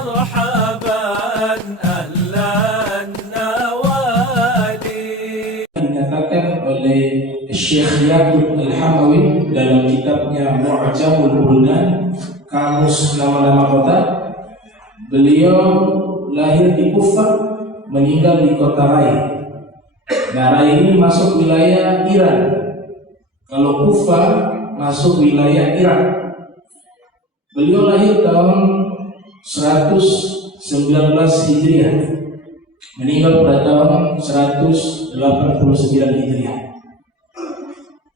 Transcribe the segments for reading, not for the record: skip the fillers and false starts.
مرحبا أهلا النوادي. Dinyatakan oleh Syekh Yaqub Al-Hamawi dalam kitabnya Mu'jamul Buldan, kamus nama-nama kota. Beliau lahir di Kufah, meninggal di kota Rai. Nah, Rai ini masuk wilayah Iran. Kalau Kufah masuk wilayah Irak. Beliau lahir tahun 119 Hijriah, meninggal pada tahun 189 Hijriah.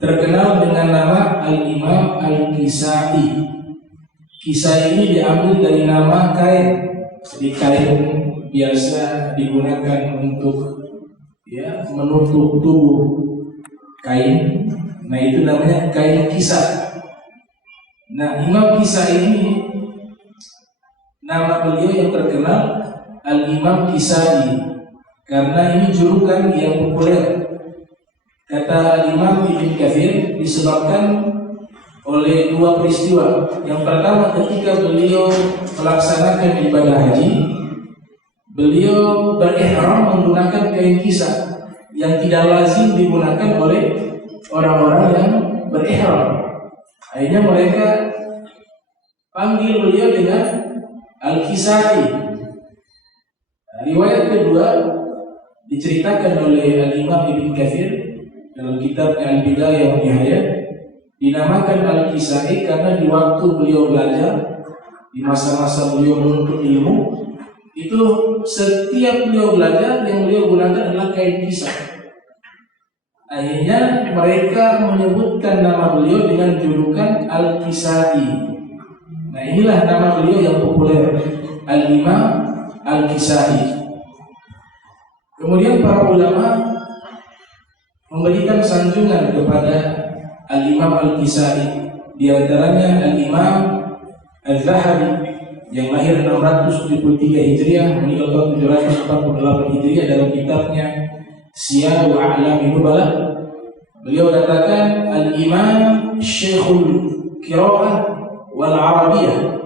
Terkenal dengan nama Al-Imam Al-Kisai. Kisai ini diambil dari nama kain. Jadi kain biasa digunakan untuk menutup tubuh kain. Nah, itu namanya kain kisah. Nah, Imam Kisai ini nama beliau yang terkenal Al-Imam Kisai karena ini julukan yang populer. Kata Imam Ibn Katsir, disebabkan oleh dua peristiwa. Yang pertama, ketika beliau melaksanakan ibadah haji, beliau berihram menggunakan kain kisah yang tidak lazim digunakan oleh orang-orang yang berihram. Akhirnya mereka panggil beliau dengan Al-Kisai. Riwayat kedua diceritakan oleh Al-Imam Ibn Katsir dalam kitabnya Al-Bidayah wa Nihayah, dinamakan Al-Kisai karena di waktu beliau belajar, di masa-masa beliau menuntut ilmu, itu setiap beliau belajar yang beliau gunakan adalah kain kisah. Akhirnya mereka menyebutkan nama beliau dengan julukan Al-Kisai. Nah, inilah nama beliau yang populer, Al-Imam Al-Kisai. Kemudian para ulama memberikan sanjungan kepada Al-Imam Al-Kisai. Di antaranya Al-Imam Al-Zahabi yang lahir 673 Hijriah, meninggal tahun 748 Hijriah, dalam kitabnya Siyar wa A'lami Nubala. Beliau katakan Al-Imam Syekhul Qira'ah wal Arabiyah.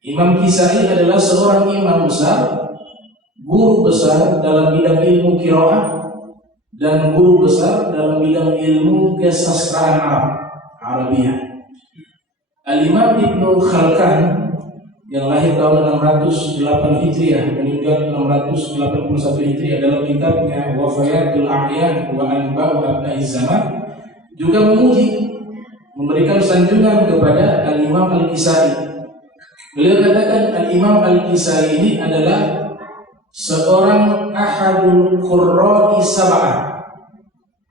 Imam Kisai adalah seorang imam besar, guru besar dalam bidang ilmu qiraah dan guru besar dalam bidang ilmu kesastraan Arabiyah. Al-Imam Ibnu Khalkan yang lahir tahun 608 Hijriah, meninggal 681 Hijriah, dalam kitabnya Wafayatul A'yan wa Anba'u Abna'iz Zaman juga memuji, memberikan sanjungan kepada Al-Imam Al-Kisai. Beliau katakan Al-Imam Al-Kisai ini adalah seorang ahadul qurra'i sab'ah.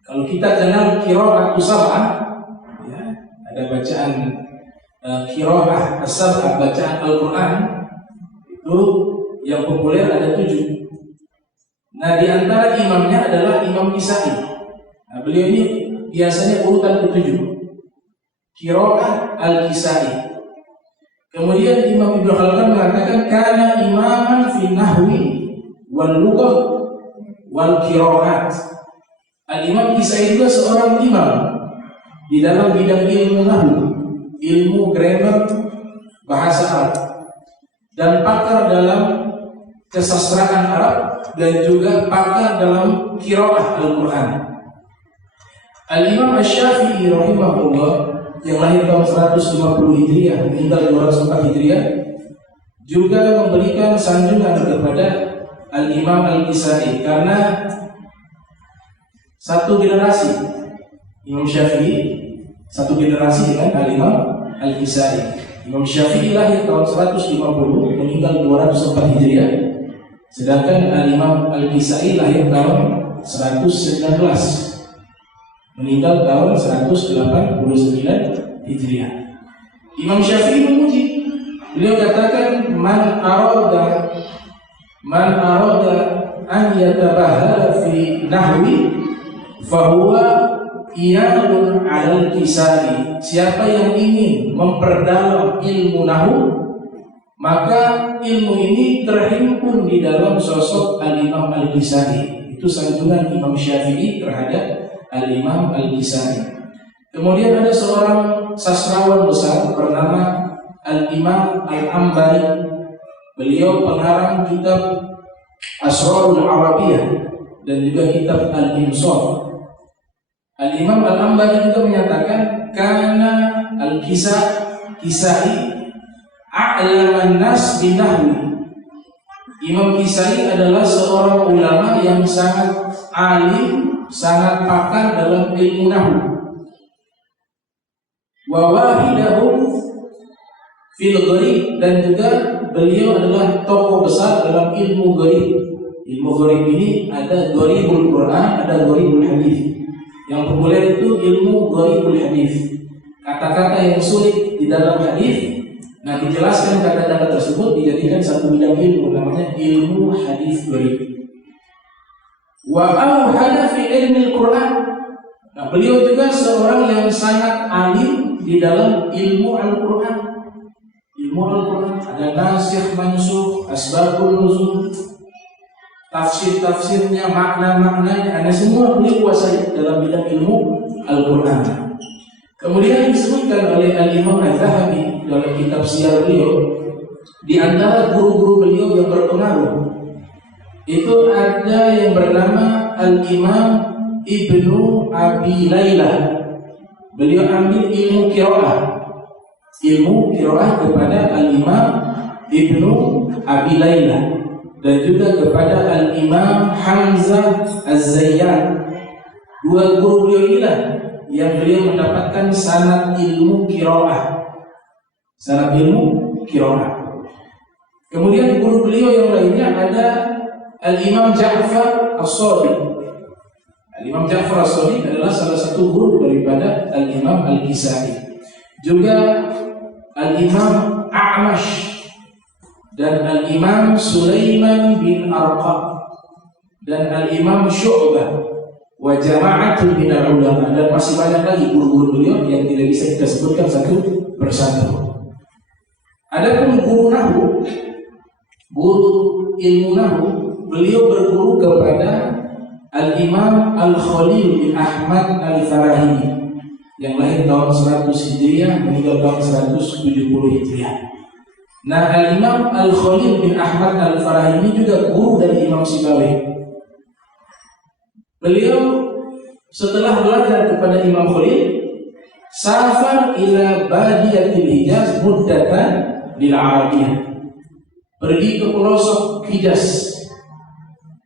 Kalau kita kenal qira'atu sab'ah, ya, ada bacaan qira'ah as-sab'ah, bacaan Al-Quran itu yang populer ada 7. Nah, di antara imamnya adalah Imam Kisai. Nah, beliau ini biasanya urutan ke-7, qira'ah Al-Kisai. Kemudian Imam Ibnu Khalkan mengatakan kana imaman fi nahwi wal lughah wal qira'at. Al-Imam Kisai juga seorang imam di dalam bidang ilmu nahwu, ilmu grammar bahasa Arab, dan pakar dalam kesastraan Arab, dan juga pakar dalam qiraah Al-Quran. Al-Imam Asy-Syafi'i rahimahullah yang lahir tahun 150 Hijriah, meninggal 204 Hijriah, juga memberikan sanjungan kepada Al-Imam Al-Kisai karena satu generasi. Imam Syafi'i satu generasi dengan Al-Imam Al-Kisai. Imam Syafi'i lahir tahun 150, meninggal 204 Hijriah. Sedangkan Al-Imam Al-Kisai lahir tahun 119, meninggal tahun 189 Hijriah. Imam Syafi'i memuji. Beliau katakan man arada an yatabahala fi nahwi fahuwa iyadun 'alal Kisai. Siapa yang ingin memperdalam ilmu nahwu, maka ilmu ini terhimpun di dalam sosok Al-Imam Al-Kisai. Itu sanjungan Imam Syafi'i terhadap Al-Imam Al-Kisai. Kemudian ada seorang sastrawan besar bernama Al-Imam Al-Ambari. Beliau pengarang kitab Asrarul Arabiyah dan juga kitab Al-Insaf. Al-Imam Al-Ambari juga menyatakan kana Kisai a'laman nas binahwi. Imam Kisai adalah seorang ulama yang sangat alim, sangat pakar dalam ilmu nahwu. Wa wahidahu fil gharib, dan juga beliau adalah tokoh besar dalam ilmu gharib. Ilmu gharib ini ada gharibul Quran, ada gharibul hadis. Yang populer itu ilmu gharibul hadis. Kata-kata yang sulit di dalam hadis, nah dijelaskan kata-kata tersebut dijadikan satu bidang ilmu, namanya ilmu hadis gharib. Wa auhada fi ilmi Al-Quran. Nah, beliau juga seorang yang sangat alim di dalam ilmu Al-Quran. Ilmu Al-Quran ada nasikh, mansukh, asbabun nuzul, tafsir-tafsirnya, makna-maknanya, ada semua beliau kuasai dalam bidang ilmu Al-Quran. Kemudian disebutkan oleh Al-Imam Az-Zahabi dalam kitab Siyar beliau, di antara guru-guru beliau yang berpengaruh itu ada yang bernama Al-Imam Ibnu Abi Layla. Beliau ambil ilmu qiraah kepada Al-Imam Ibnu Abi Layla, dan juga kepada Al-Imam Hamzah Az-Zayyat. Dua guru beliau inilah yang beliau mendapatkan sanad ilmu qiraah. Kemudian guru beliau yang lainnya ada Al-Imam Ja'far As-Shadiq. Al-Imam Ja'far As-Shadiq adalah salah satu guru daripada Al-Imam Al-Kisai. Juga Al-Imam A'mash dan Al-Imam Sulaiman bin Arqam dan Al-Imam Syu'bah wa jama'atul minal ulama, dan masih banyak lagi guru-guru beliau yang tidak bisa kita sebutkan satu persatu. Adapun guru ilmu nahwu, beliau berguru kepada Al-Imam Al-Khalil bin Ahmad Al-Farahini yang lahir tahun 100 Hijriah, meninggal tahun 170 Hijriah. Nah, Al-Imam Al-Khalil bin Ahmad Al-Farahini juga guru dari Imam Sibawi. Beliau setelah belajar kepada Imam Khalil, safar ila badiyatil Hijaz muddatan bil Arabiyah, pergi ke pelosok Hijaz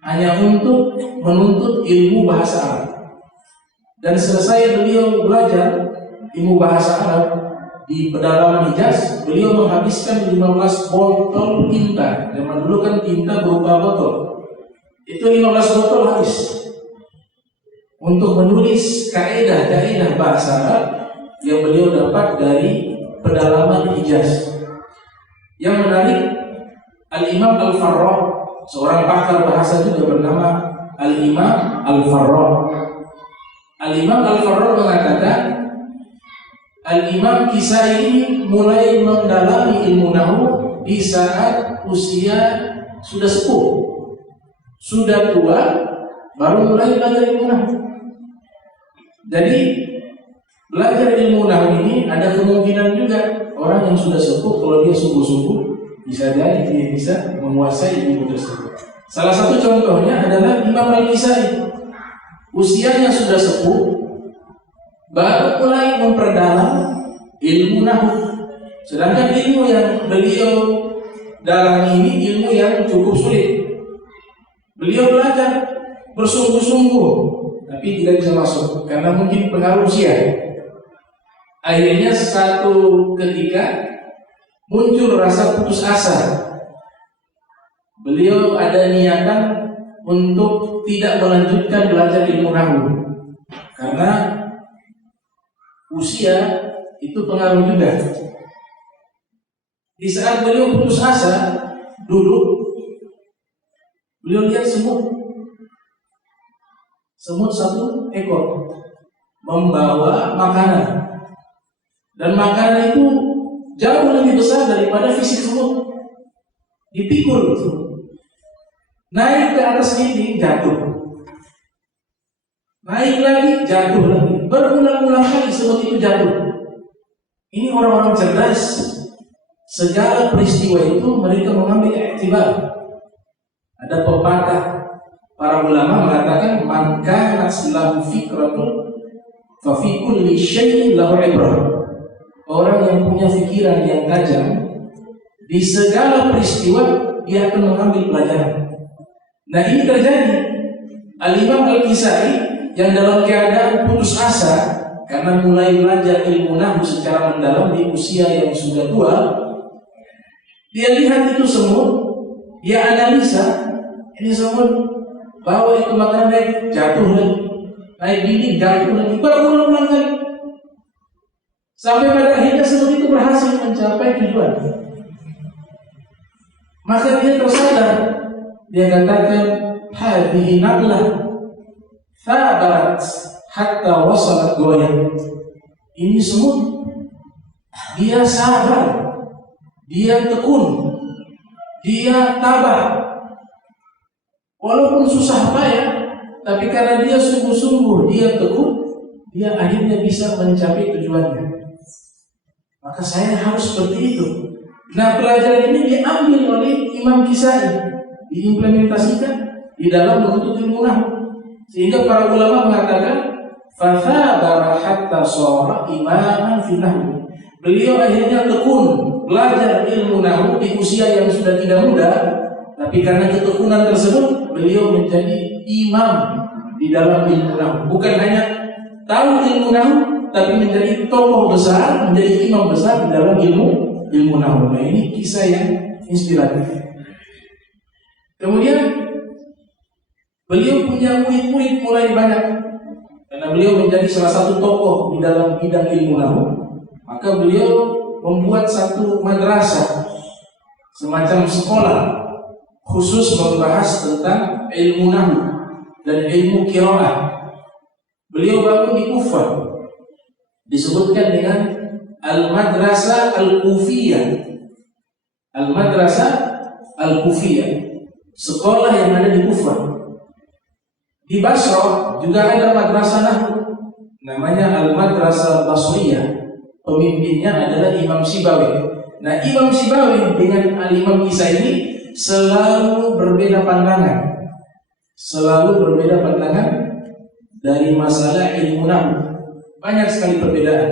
hanya untuk menuntut ilmu bahasa Arab. Dan selesai beliau belajar ilmu bahasa Arab di pedalaman Hijaz, beliau menghabiskan 15 botol tinta. Zaman dulu kan tinta berupa botol. Itu 15 botol habis untuk menulis kaidah-kaidah bahasa Arab yang beliau dapat dari pedalaman Hijaz. Yang menarik, Al-Imam Al-Farra, seorang pakar bahasa juga bernama Al-Imam Al-Farra. Al-Imam Al-Farra mengatakan, Al-Imam Kisai ini mulai mendalami ilmu nahwu di saat usia sudah sepuh, sudah tua, baru mulai belajar ilmu nahwu. Jadi belajar ilmu nahwu ini ada kemungkinan juga orang yang sudah sepuh, kalau dia sungguh-sungguh, bisa jadi dia bisa menguasai ilmu tersebut. Salah satu contohnya adalah Imam Al-Kisai. Usianya sudah sepuh, baru mulai memperdalam ilmu nahwu. Sedangkan ilmu yang beliau dalami ini ilmu yang cukup sulit. Beliau belajar bersungguh-sungguh, tapi tidak bisa masuk karena mungkin pengaruh usia. Akhirnya satu ketika muncul rasa putus asa. Beliau ada niatan untuk tidak melanjutkan belajar ilmu nahwu karena usia itu pengaruh juga. Di saat beliau putus asa, duduk, beliau lihat semut satu ekor membawa makanan, dan makanan itu jauh lebih besar daripada fisik semut. Dipikul itu, naik ke atas dinding, jatuh, naik lagi, jatuh lagi, berulang-ulang kali semut itu jatuh. Ini orang-orang cerdas segala peristiwa itu mereka mengambil i'tibar. Ada pepatah para ulama mengatakan man kanat lahu fikratun fa fi kulli syai'in lahu ibrah. Orang yang punya pikiran yang tajam, di segala peristiwa dia akan mengambil pelajaran. Nah, ini terjadi. Al-Imam Al-Kisai yang dalam keadaan putus asa karena mulai belajar ilmu nahwu secara mendalam di usia yang sudah tua, dia lihat itu semut, dia analisa, ini semut bawa itu makanan naik, jatuh lagi, naik dinding, jatuh lagi, berulang-ulang kali. Sampai pada akhirnya semut itu berhasil mencapai tujuan. Maka dia tersadar, dia katakan, hadhihi naqlah thabarat hatta wasalat goyah. Ini semut, dia sabar, dia tekun, dia tabah. Walaupun susah payah, tapi karena dia sungguh-sungguh, dia tekun, dia akhirnya bisa mencapai tujuannya. Maka saya harus seperti itu. Nah, pelajaran ini diambil oleh Imam Kisai, diimplementasikan di dalam menuntut ilmu nahwu. Sehingga para ulama mengatakan fathabara hatta shara imaman fi nahwu. Beliau akhirnya tekun belajar ilmu nahwu di usia yang sudah tidak muda, tapi karena ketekunan tersebut beliau menjadi imam di dalam ilmu nahwu. Bukan hanya tahu ilmu nahwu, tapi menjadi tokoh besar, menjadi imam besar di dalam ilmu nahwu. Nah, ini kisah yang inspiratif. Kemudian beliau punya murid-murid mulai banyak karena beliau menjadi salah satu tokoh di dalam bidang ilmu nahwu. Maka beliau membuat satu madrasah, semacam sekolah khusus membahas tentang ilmu nahwu dan ilmu qiraah. Beliau bangun di Kufah, disebutkan dengan Al-Madrasah Al-Kufiyah. Al-Madrasah Al-Kufiyah, sekolah yang ada di Kufah. Di Basra juga ada madrasah nahwu, namanya Al-Madrasah Basriyah. Pemimpinnya adalah Imam Sibawi. Nah, Imam Sibawi dengan Al-Imam Kisai ini selalu berbeda pandangan. Selalu berbeda pandangan dari masalah ilmu nahwu. Banyak sekali perbedaan.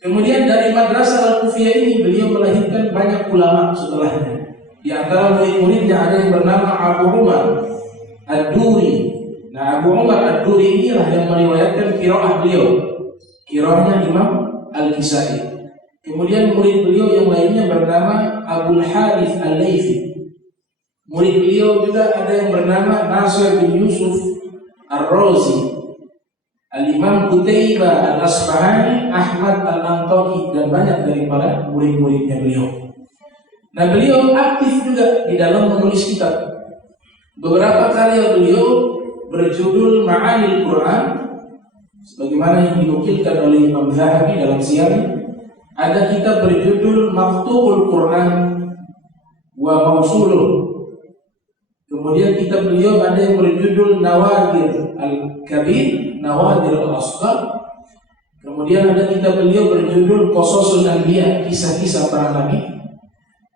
Kemudian dari Madrasah Al-Kufiyah ini beliau melahirkan banyak ulama setelahnya. Di antara murid-muridnya ada yang bernama Abu Umar Ad-Duri. Nah, Abu Umar Ad-Duri inilah yang meriwayatkan qiraah beliau, qiraahnya Imam Al-Kisai. Kemudian murid beliau yang lainnya bernama Abul Harith Al-Laythi. Murid beliau juga ada yang bernama Nasir bin Yusuf Ar-Razi, Al-Imam Qutaibah Al-Asfahani, Ahmad Al-Antaki, dan banyak dari para murid-muridnya beliau. Nah, beliau aktif juga di dalam menulis kitab. Beberapa karya beliau berjudul Ma'anil Quran, sebagaimana yang dinukilkan oleh Imam Zahabi dalam Siyar. Ada kitab berjudul Maktubul Quran wa Mausuluh. Kemudian kitab beliau ada yang berjudul Nawadir Al-Kabir, Nawadir Al-Asghar. Kemudian ada kitab beliau berjudul Qasasul Anbiya, kisah-kisah para nabi.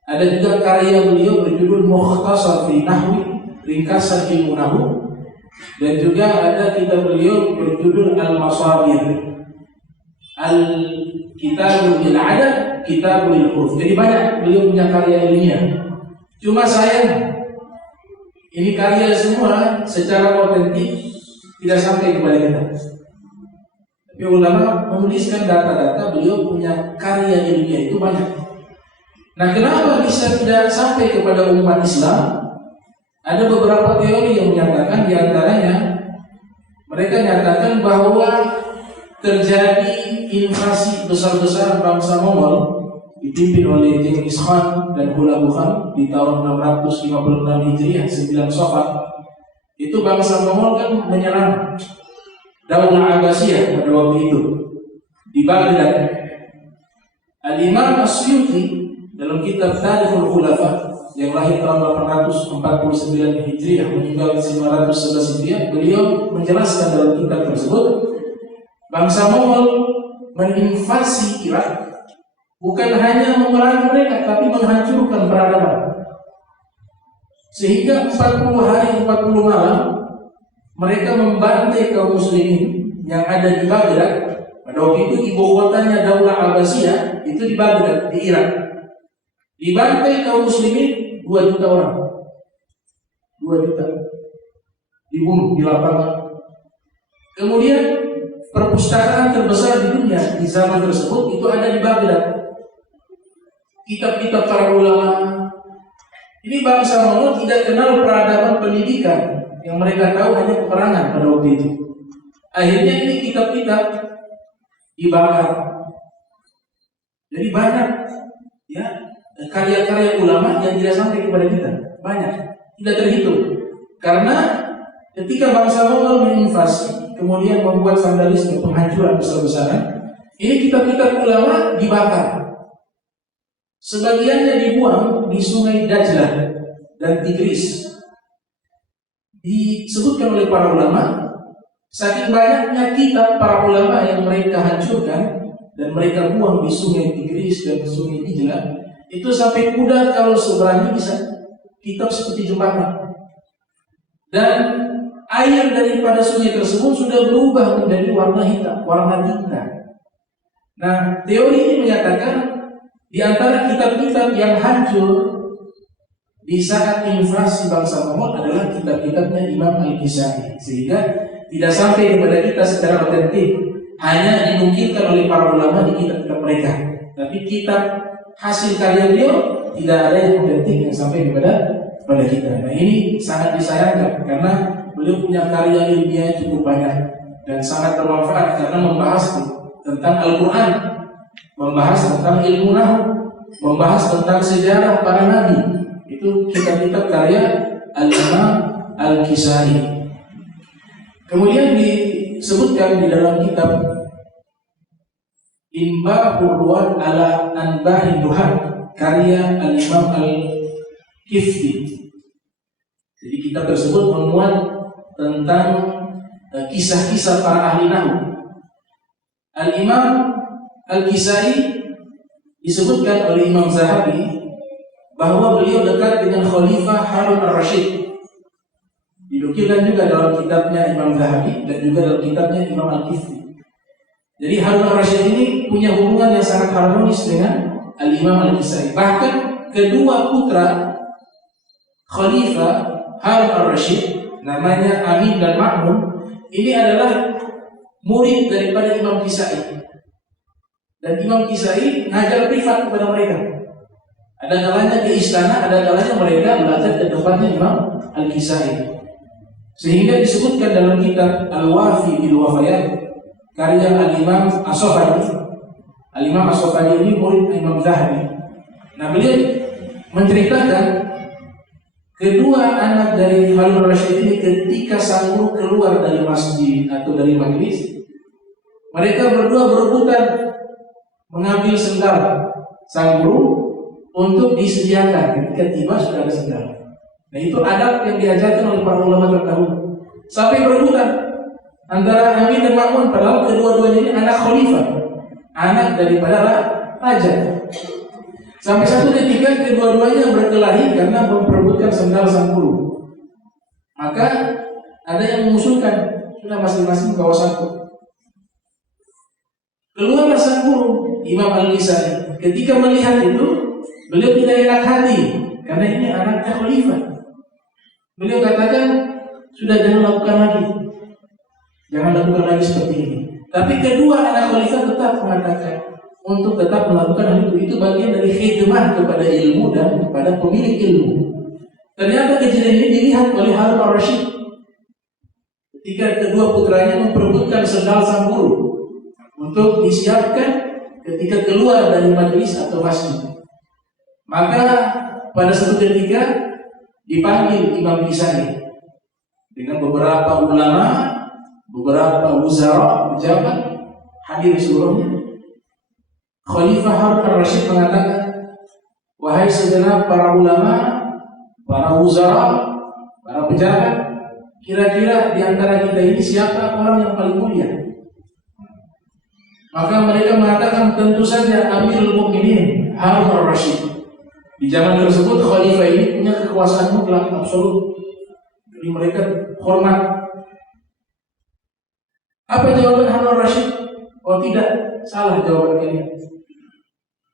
Ada juga karya beliau berjudul Mukhtasar fi Nahwi, ringkasan ilmu nahwu. Dan juga ada kitab beliau berjudul Al-Masabir, Al-Kitabul bil Adad, Kitabul bil Huruf. Jadi banyak beliau punya karya ilmiah. Cuma sayang, ini karya semua secara otentik tidak sampai kepada kita. Tapi ulama menuliskan data-data beliau punya karya ilmiah itu banyak. Nah, kenapa bisa tidak sampai kepada umat Islam? Ada beberapa teori yang menyatakan, diantaranya mereka nyatakan bahwa terjadi invasi besar-besaran bangsa Mongol dipimpin oleh Genghis Khan dan Hulagu Khan di tahun 656 Hijriah 9 Safar. Itu bangsa Mongol kan menyerang Daulah Abbasiyah pada waktu itu di Baghdad. Al-Imam As-Suyuti dalam kitab Tarikhul Khulafa yang lahir tahun 849 Hijriah meninggal 911 Hijriah, beliau menjelaskan dalam kitab tersebut bangsa Mongol menginvasi Irak bukan hanya memerangi mereka, tapi menghancurkan peradaban. Sehingga 40 hari 40 malam mereka membantai kaum muslimin yang ada di Baghdad. Pada waktu itu ibu kotanya Daulah Abbasiyah itu di Baghdad, di Irak. Dibantai kaum muslimin 2 juta orang. 2 juta dibunuh di lapangan. Kemudian perpustakaan terbesar di dunia di zaman tersebut itu ada di Baghdad. Kitab-kitab para ulama. Ini bangsa Mongol tidak kenal peradaban pendidikan, yang mereka tahu hanya peperangan pada waktu itu. Akhirnya ini kitab-kitab dibakar. Jadi banyak ya karya-karya ulama yang tidak sampai kepada kita, banyak, tidak terhitung. Karena ketika bangsa Mongol menginvasi, kemudian membuat vandalisme, penghancuran besar-besaran, ini kitab-kitab ulama dibakar. Sebagiannya dibuang di sungai Dajlah dan Tigris. Disebutkan oleh para ulama, saking banyaknya kitab para ulama yang mereka hancurkan dan mereka buang di sungai Tigris dan sungai Dajlah, itu sampai kuda kalau seberangi bisa kitab seperti jembatan. Dan air daripada sungai tersebut sudah berubah menjadi warna hitam, warna tinta. Nah, teori ini menyatakan di antara kitab-kitab yang hancur di saat invasi bangsa Mongol adalah kitab-kitabnya Imam Al-Kisai, sehingga tidak sampai kepada kita secara otentik, hanya dinukilkan oleh para ulama di kitab-kitab mereka. Tapi kitab hasil karya beliau tidak ada yang otentik yang sampai kepada kita. Nah, ini sangat disayangkan karena beliau punya karya ilmiah cukup banyak dan sangat bermanfaat karena membahas tentang Al-Quran, membahas tentang ilmu nahwu, membahas tentang sejarah para nabi. Itu kitab-kitab karya Al-Imam Al-Kisai. Kemudian disebutkan di dalam kitab Inbahur Ruwad ala Anbahi Duhan karya Al-Imam Al-Kifti. Jadi kitab tersebut memuat tentang kisah-kisah para ahli nahwu. Al-Imam Al-Kisai disebutkan oleh Imam Zahabi bahwa beliau dekat dengan Khalifah Harun Ar-Rasyid. Dinukilkan juga dalam kitabnya Imam Zahabi dan juga dalam kitabnya Imam Al-Kifli. Jadi Harun Ar-Rasyid ini punya hubungan yang sangat harmonis dengan Al-Imam Al-Kisai. Bahkan kedua putra Khalifah Harun Ar-Rasyid, namanya Amin dan Ma'mun, ini adalah murid daripada Imam Kisai. Dan Imam Kisai ngajar privat kepada mereka. Ada kalanya ke istana, ada kalanya mereka belajar ke tempatnya Imam Al-Kisai. Sehingga disebutkan dalam kitab Al-Wafi bil Wafayat karya Al-Imam As-Sofadi. Al-Imam As-Sofadi ini murid Imam Zahabi. Nah, beliau menceritakan kedua anak dari Harun Ar-Rasyid ini ketika sang guru keluar dari masjid atau dari majlis, mereka berdua berebutan mengambil sendal sang guru untuk disediakan ketika tiba sudah ada sendal. Nah, itu adab yang diajarkan oleh para ulama terdahulu. Sampai berebutan antara Amin dan Ma'mun, padahal kedua-duanya ini anak khalifah, anak daripada raja. Sampai satu ketika kedua-duanya berkelahi karena memperebutkan sendal sang guru. Maka ada yang mengusulkan, sudah masing-masing bawa satu. Keluarlah sang guru Imam Al-Kisai. Ketika melihat itu, beliau tidak enak hati karena ini anaknya khalifah. Beliau katakan, sudah jangan lakukan lagi, jangan lakukan lagi seperti ini. Tapi kedua anak khalifah tetap mengatakan untuk tetap melakukan hal itu. Itu bagian dari khidmah kepada ilmu dan kepada pemilik ilmu. Ternyata kejadian ini dilihat oleh Harun Ar-Rasyid ketika kedua putranya memperebutkan sendal sang guru untuk disiapkan ketika keluar dari majelis atau masjid. Maka pada suatu ketika dipanggil Imam Kisai dengan beberapa ulama, beberapa wuzara, pejabat hadir seluruhnya. Khalifah Harun Ar-Rasyid mengatakan, wahai segenap para ulama, para wuzara, para pejabat, kira-kira di antara kita ini siapa orang yang paling mulia? Maka mereka mengatakan tentu saja Amirul Mukminin Harun al-Rashid. Di zaman tersebut khalifah ini punya kekuasaan mutlak absolut. Jadi mereka hormat. Apa jawaban Harun al-Rashid? Oh tidak, salah jawaban kalian.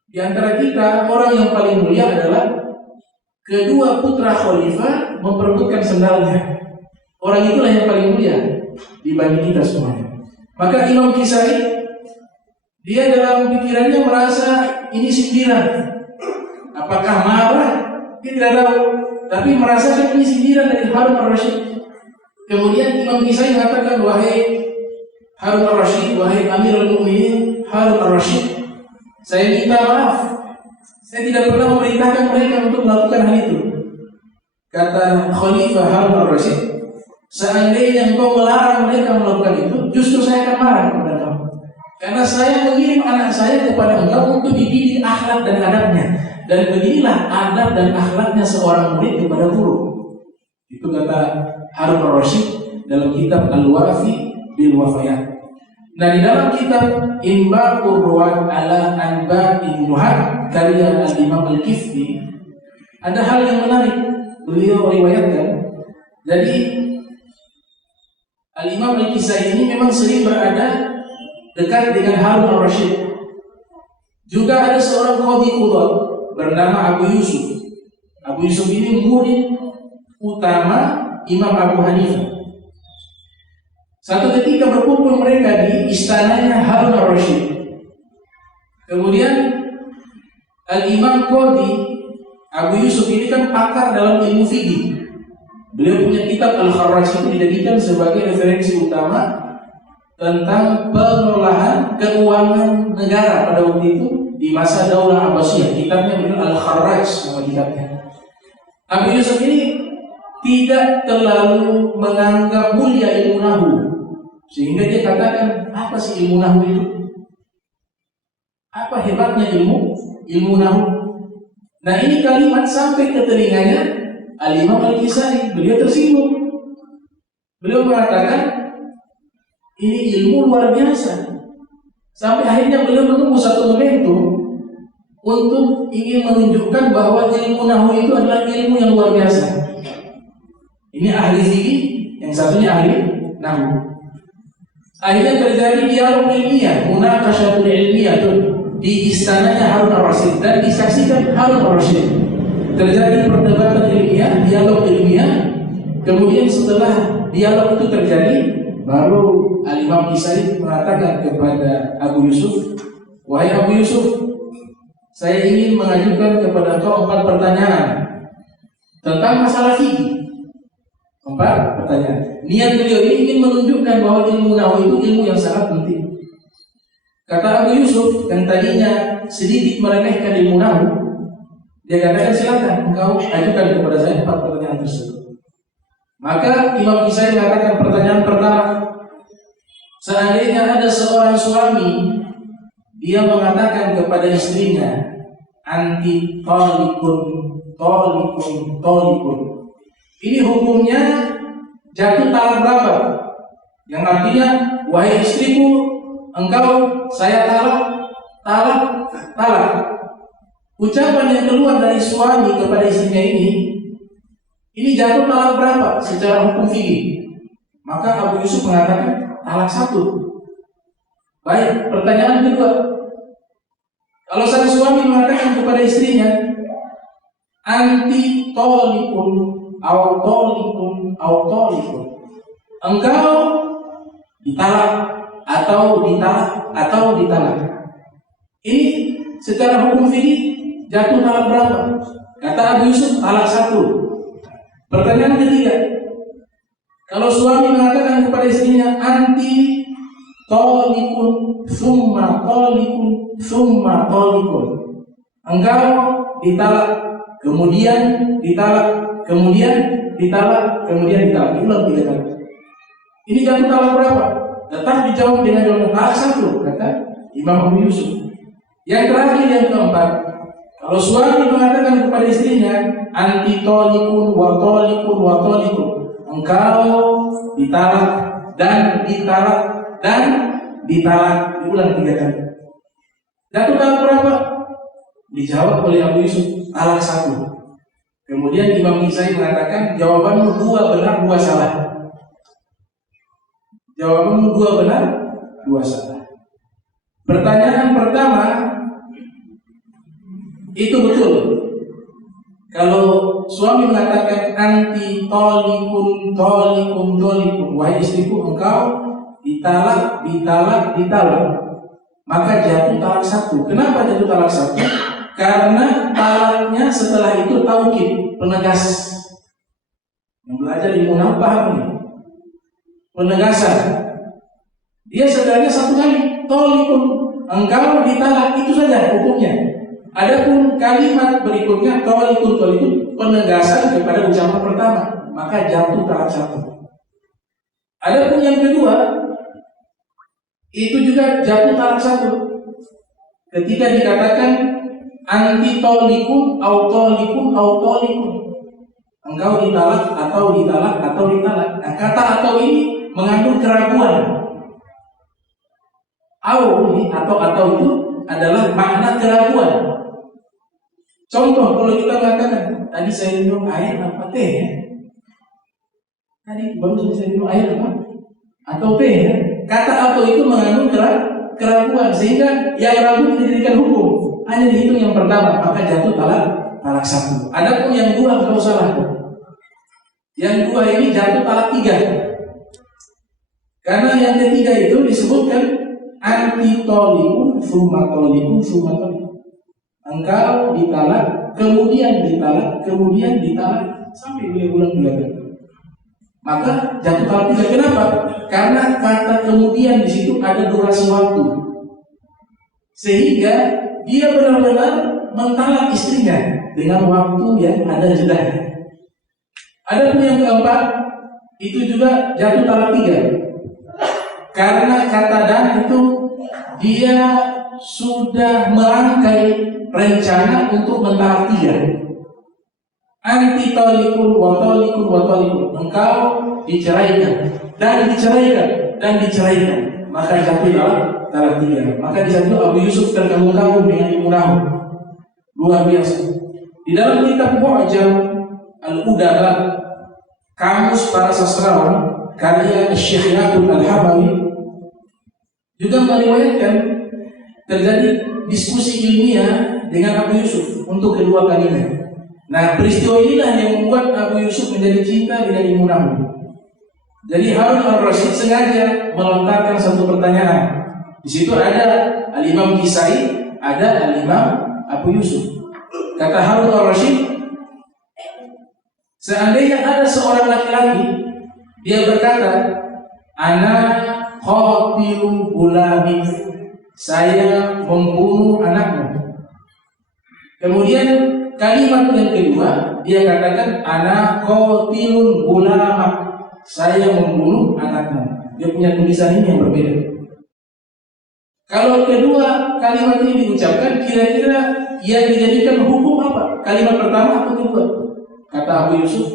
Di antara kita orang yang paling mulia adalah kedua putra khalifah memperebutkan sendalnya. Orang itulah yang paling mulia dibanding kita semuanya. Maka Imam Kisai dia dalam pikirannya merasa ini sindiran. Apakah marah? Dia tidak tahu. Tapi merasakan ini sindiran dari Harun al-Rashid. Kemudian Imam Kisai mengatakan, wahai Harun al-Rashid, wahai Amirul Mukminin Harun al-Rashid, saya minta maaf. Saya tidak pernah memerintahkan mereka untuk melakukan hal itu. Kata Khalifah Harun al-Rashid, seandainya engkau melarang mereka melakukan itu, justru saya akan marah kepada kamu. Karena saya mengirim anak saya kepada engkau untuk dididik akhlak dan adabnya. Dan beginilah adab dan akhlaknya seorang murid kepada guru. Itu kata Harun al-Rashid dalam kitab Al-Wafi bil Wafayat. Nah, di dalam kitab Imbaqur Ruwat ala Anba'in Nuhat karya Al-Imam Al-Kifli ada hal yang menarik. Beliau riwayatkan. Jadi Al-Imam Al-Kisai ini memang sering berada dekat dengan Harun al-Rashid. Juga ada seorang qadhi qudat bernama Abu Yusuf. Abu Yusuf ini murid utama Imam Abu Hanifah. Satu ketika berkumpul mereka di istananya Harun al-Rashid. Kemudian Al-Imam Qadhi Abu Yusuf ini kan pakar dalam ilmu fikih. Beliau punya kitab Al-Kharraj itu dijadikan sebagai referensi utama tentang pengelolaan keuangan negara pada waktu itu di masa Daulah Abbasiyah. Kitabnya bernama Al-Kharraj, nama kitabnya. Abu Yusuf ini tidak terlalu menganggap mulia ilmu nahwu, sehingga dia katakan, apa sih ilmu nahwu itu? Apa hebatnya ilmu nahwu? Nah, ini kalimat sampai ke telinganya Al-Imam Al-Kisai. Beliau tersinggung. Beliau mengatakan ini ilmu luar biasa. Sampai akhirnya beliau menunggu satu momentum untuk ingin menunjukkan bahwa ilmu nahwu itu adalah ilmu yang luar biasa. Ini ahli fikih, yang satunya ahli nahwu. Akhirnya terjadi dialog ilmiah, munaqasyatul ilmiah di istananya Harun al-Rashid dan disaksikan Harun al-Rashid. Terjadi perdebatan ilmiah, dialog ilmiah. Kemudian setelah dialog itu terjadi, baru Al-Imam Kisai mengatakan kepada Abu Yusuf, wahai Abu Yusuf, saya ingin mengajukan kepada engkau 4 pertanyaan tentang masalah fikih. 4 pertanyaan. Niat beliau ini ingin menunjukkan bahwa ilmu nahwu itu ilmu yang sangat penting. Kata Abu Yusuf yang tadinya sedikit meremehkan ilmu nahwu, dia katakan, silakan engkau ajukan kepada saya 4 pertanyaan tersebut. Maka Imam Kisai mengatakan pertanyaan pertama, seandainya ada seorang suami, dia mengatakan kepada istrinya, anti talikun, talikun, talikun. Ini hukumnya jatuh talak berapa? Yang artinya, wahai istriku, engkau saya talak, talak, talak. Ucapan yang keluar dari suami kepada istrinya ini jatuh talak berapa secara hukum fikih? Maka Abu Yusuf mengatakan talak 1. Baik, pertanyaan kedua. Kalau sang suami mengatakan kepada istrinya, anti tolikun, au tolikun, au tolikun, engkau ditalak atau ditalak atau ditalak. Ini secara hukum fikih jatuh talak berapa? Kata Abu Yusuf, talak 1. Pertanyaan ketiga, kalau suami mengatakan kepada istrinya, anti tolikun, summa tolikun, summa tolikun, engkau ditalak, kemudian ditalak, kemudian ditalak, kemudian ditalak. Ulang 3 kali. Ini jatuh talak berapa? Tetap dijawab dengan jawaban talak 1, kata Imam Abu Yusuf. Yang terakhir, yang keempat, kalau suami mengatakan kepada istrinya, anti tolikun wa tolikun wa tolikun, engkau ditalak dan ditalak dan ditalak, diulang 3 kali. Jatuh talak berapa? Dijawab oleh Abu Yusuf, talak 1. Kemudian Imam Kisai mengatakan, jawabanmu 2 benar, 2 salah. Jawabanmu 2 benar, 2 salah. Pertanyaan pertama itu betul. Kalau suami mengatakan anti tolikun, wahai istriku engkau ditalak, maka jatuh talak 1. Kenapa jatuh talak 1? Karena talaknya setelah itu taukid, penegas. Yang belajar ilmu nahwu paham ini. Penegasan. Dia sebenarnya 1 kali, tolikun, engkau ditalak, itu saja hukumnya. Adapun kalimat berikutnya tolikun, penegasan kepada ucapan pertama, maka jatuh talak 1. Adapun yang kedua, itu juga jatuh talak 1. Ketika dikatakan anti tolikun, engkau ditalak atau ditalak. Nah, kata atau ini mengandung keraguan. Atau itu adalah makna keraguan. Contoh, kalau kita mengatakan tadi saya minum air apa teh ya? Tadi baru saya minum air apa? Atau teh ya? Kata atau itu mengandung keraguan, sehingga yang ragu dijadikan hukum. Hanya dihitung yang pertama, maka jatuh talak 1. Adapun yang 2 enggak usah ragu. Yang 2 ini jatuh talak 3. Karena yang ketiga itu disebutkan anti tolikun, summa tolikun. Engkau ditalak, kemudian ditalak, sampai bulan 3 kali. Maka jatuh talak 3. Kenapa? Karena kata kemudian di situ ada durasi waktu, sehingga dia benar-benar mentalak istrinya dengan waktu yang ada jeda. Adapun yang keempat, itu juga jatuh talak 3. Karena kata dan itu dia sudah merangkai rencana untuk mentalak 3. Anti tolikun wa tolikun, engkau diceraikan dan diceraikan, maka jatuh talak 3. Maka di situ Abu Yusuf terkagum-kagum dengan ilmu nahwu luar biasa. Di dalam kitab Mu'jam Al-Udaba, kamus para sastrawan karya Syekh Yaqub Al-Hamawi, juga meriwayatkan terjadi diskusi ilmiah dengan Abu Yusuf untuk kedua kalinya. Nah, peristiwa inilah yang membuat Abu Yusuf menjadi cinta dengan ilmu nahwu. Jadi Harun Ar-Rasyid sengaja melontarkan satu pertanyaan. Di situ ada Al-Imam Kisai, ada Al-Imam Abu Yusuf. Kata Harun Ar-Rasyid, seandainya ada seorang laki-laki, dia berkata, ana qatilu gulamik, saya membunuh anakmu. Kemudian kalimat yang kedua, dia katakan ana qatilun gulamak, saya membunuh anakmu. Dia punya tulisan ini yang berbeda. Kalau kedua kalimat ini diucapkan, kira-kira yang dijadikan hukum apa? Kalimat pertama atau kedua? Kata Abu Yusuf,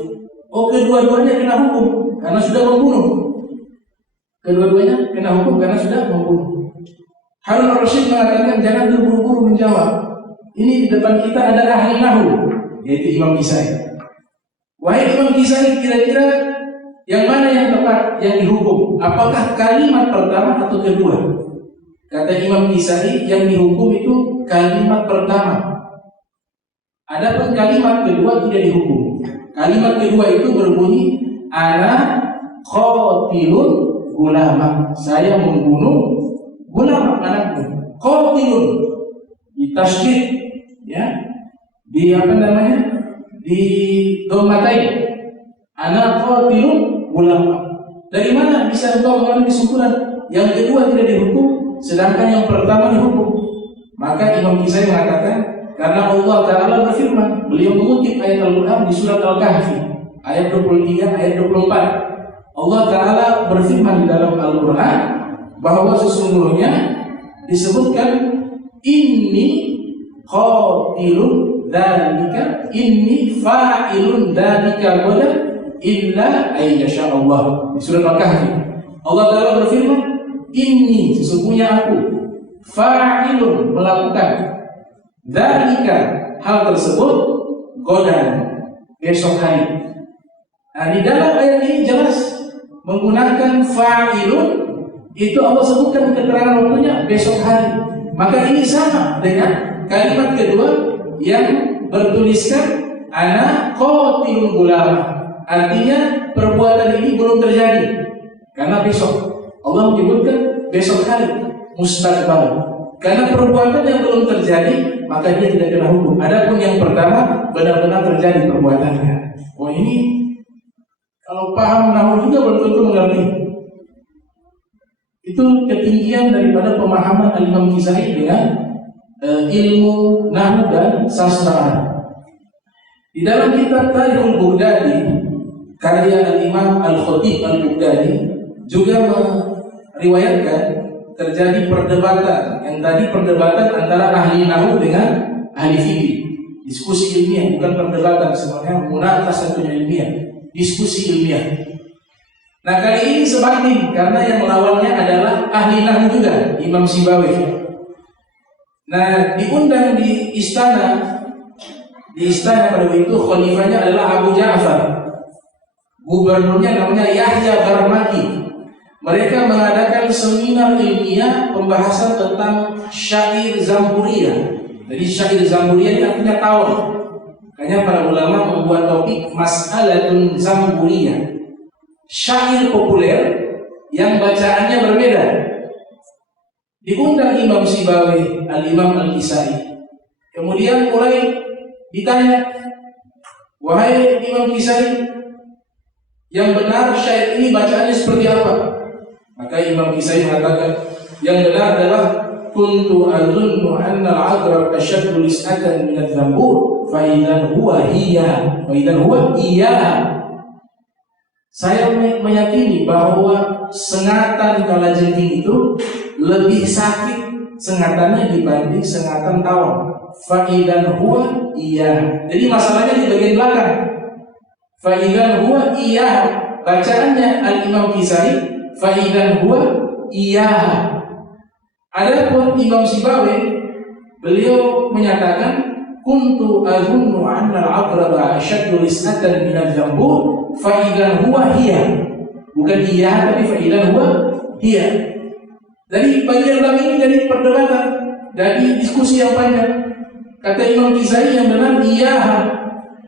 kedua-duanya kena hukum karena sudah membunuh. Kedua-duanya kena hukum karena sudah membunuh. Harun Ar-Rasyid mengatakan jangan terburu-buru menjawab. Ini di depan kita ada ahli nahwu, yaitu Imam Kisai. Wahai Imam Kisai, kira-kira yang mana yang tepat yang dihukum? Apakah kalimat pertama atau kedua? Kata Imam Kisai, yang dihukum itu kalimat pertama. Adapun kalimat kedua tidak dihukum. Kalimat kedua itu berbunyi ana qatilun gulamak, saya membunuh gulamak anakmu. Qatilun ditasydid, ya, di di dhammatain. Ana qatilun gulamak. Dari mana bisa engkau mengambil kesimpulan yang kedua tidak dihukum sedangkan yang pertama dihukum? Maka Imam Kisai mengatakan karena Allah Ta'ala berfirman, beliau mengutip ayat Al-Quran di surat Al-Kahfi ayat 23, ayat 24. Allah Ta'ala berfirman di dalam Al-Quran bahwa sesungguhnya disebutkan inni qatilun dzalika, inni fa'ilun dzalika wala illa ayyasha Allah. Di surat Al-Kahfi Allah Ta'ala berfirman, inni sesungguhnya aku fa'ilun melakukan dzalika hal tersebut godan besok hari. Nah, di dalam ayat ini jelas menggunakan fa'ilun itu Allah sebutkan keterangan waktunya besok hari. Maka ini sama dengan kalimat kedua yang bertuliskan ana qatilul gulama. Artinya perbuatan ini belum terjadi karena besok. Allah menyebutkan besok hari mustaqbal. Karena perbuatan yang belum terjadi maka dia tidak kena hukum. Adapun yang pertama benar-benar terjadi perbuatannya. Oh, ini kalau paham nahwu juga belum tentu mengerti. Itu ketinggian daripada pemahaman Al-Imam Kisai dengan ilmu nahwu dan sastra. Di dalam kitab Tarikhul Baghdadi karya Al-Imam Al-Khatib Al-Baghdadi juga meriwayatkan terjadi perdebatan. Yang tadi perdebatan antara ahli nahwu dengan ahli fikih. Diskusi ilmiah, bukan perdebatan sebenarnya, munaqashah ilmiah, diskusi ilmiah. Nah, kali ini sebanding karena yang melawannya adalah ahli nahwu juga, Imam Sibawi. Nah, diundang di istana pada waktu itu khalifahnya adalah Abu Ja'far. Gubernurnya namanya Yahya Barmaki. Mereka mengadakan seminar ilmiah pembahasan tentang syair Zamburiyah. Jadi syair Zamburiyah ini artinya tahun. Makanya para ulama membuat topik Mas'alatun Zamburiyah. Syair populer yang bacaannya berbeda. Diundang Imam Sibawi, Al-Imam Al-Kisai. Kemudian mulai ditanya, wahai Imam Kisai, yang benar syair ini bacaannya seperti apa? Maka Imam Kisai mengatakan, yang benar adalah kuntu azunnu anna al-'adra ashaddu lis'atan min adh-dhambur fa idzan huwa iya. Saya meyakini bahwa sengatan kalajengking itu lebih sakit sengatannya dibanding sengatan tawon. Fa idzan huwa iya. Jadi masalahnya di bagian belakang. Fa idzan huwa iya. Bacaannya Al-Imam Kisai fa idzan huwa iya. Adapun Imam Sibawi, beliau menyatakan kuntu azunnu anna al-'aqraba ashaddu lis'atan min adh-dhambur fa idzan huwa hiya. Bukan iya tapi fa idzan huwa hiya. Jadi bagian belakang ini jadi perdebatan, jadi diskusi yang panjang. Kata Imam Kisai yang benar iya.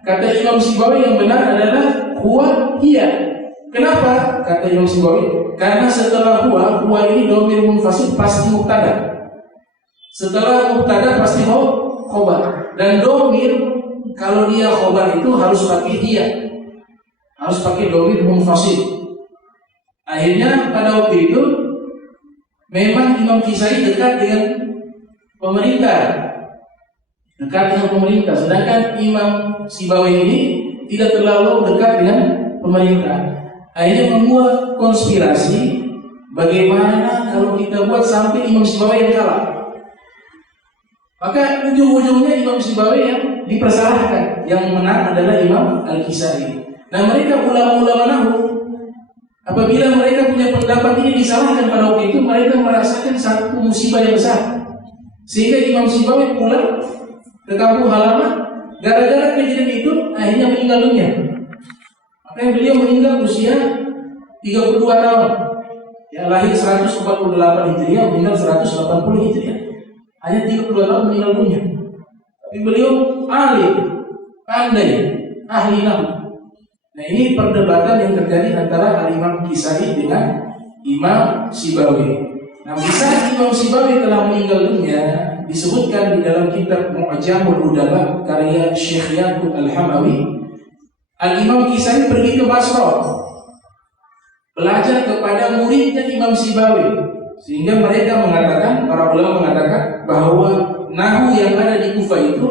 Kata Imam Sibawi yang benar adalah huwa hiya. Kenapa? Kata Imam Sibawi, karena setelah huwa ini dhamir munfasil pasti mubtada. Setelah mubtada pasti khobar. Dan dhamir kalau dia khobar itu harus pakai hiya. Harus pakai dhamir munfasil. Akhirnya pada waktu itu memang Imam Kisai dekat dengan pemerintah. Sedangkan Imam Sibawi ini tidak terlalu dekat dengan pemerintah. Akhirnya membuat konspirasi bagaimana kalau kita buat sampai Imam Sibawi yang kalah. Maka ujung-ujungnya Imam Sibawi yang dipersalahkan, yang menang adalah Imam Al-Kisai. Nah, mereka ulama-ulama nahwu, apabila mereka punya pendapat ini disalahkan pada waktu itu, mereka merasakan satu musibah yang besar. Sehingga Imam Sibawi pulang ke kampung halaman, gara-gara kejadian itu akhirnya meninggal dunia. Makanya beliau meninggal usia 32 tahun. Ya, lahir 148 Hijriah, meninggal 180 Hijriah. Hanya 32 tahun meninggal dunia. Tapi beliau alim, pandai, ahli nahwu. Nah, ini perdebatan yang terjadi antara Al-Imam Kisai dengan Imam Sibawi. Nah, bisa Imam Sibawi telah meninggal dunia disebutkan di dalam kitab Mu'jamul Udaba karya Syekh Yaqub Al-Hamawi. Al-Imam Kisai pergi ke Basra belajar kepada muridnya Imam Sibawi, sehingga mereka mengatakan, para ulama mengatakan bahwa nahwu yang ada di Kufah itu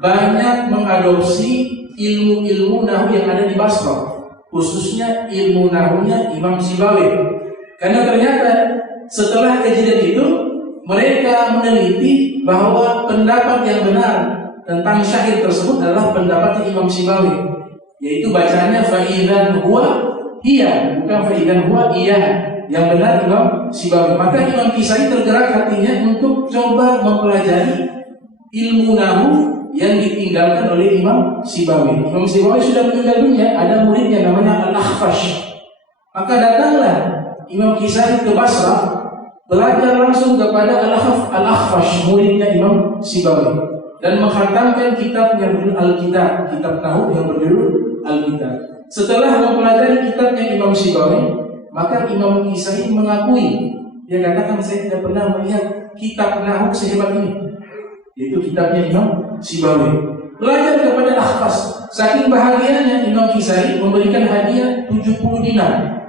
banyak mengadopsi ilmu-ilmu nahwu yang ada di Basra, khususnya ilmu nahwunya Imam Sibawi. Karena ternyata setelah kejadian itu mereka meneliti bahwa pendapat yang benar tentang syair tersebut adalah pendapatnya Imam Sibawi, yaitu bacanya fa idzan huwa hiya, bukan fa idzan huwa iya. yang benar Imam Sibawi. Maka Imam Kisai tergerak hatinya untuk coba mempelajari ilmu nahu yang ditinggalkan oleh Imam Sibawi. Imam Sibawi sudah meninggal dunia, ada muridnya namanya Al-Akhfash. Maka datanglah Imam Kisai ke Basra, belajar langsung kepada Al-Akhfash, muridnya Imam Sibawi, dan menghatamkan kitab yang berjudul Al-Kitab, kitab nahu yang berjudul Al-Kitab. Setelah mempelajari kitabnya Imam Sibawi, maka Imam Kisai mengakui, dia katakan saya tidak pernah melihat kitab nahu sehebat ini, yaitu kitabnya Imam Sibawi. Belajar kepada Akhfash. Saking bahagianya Imam Kisai memberikan hadiah 70 dinar,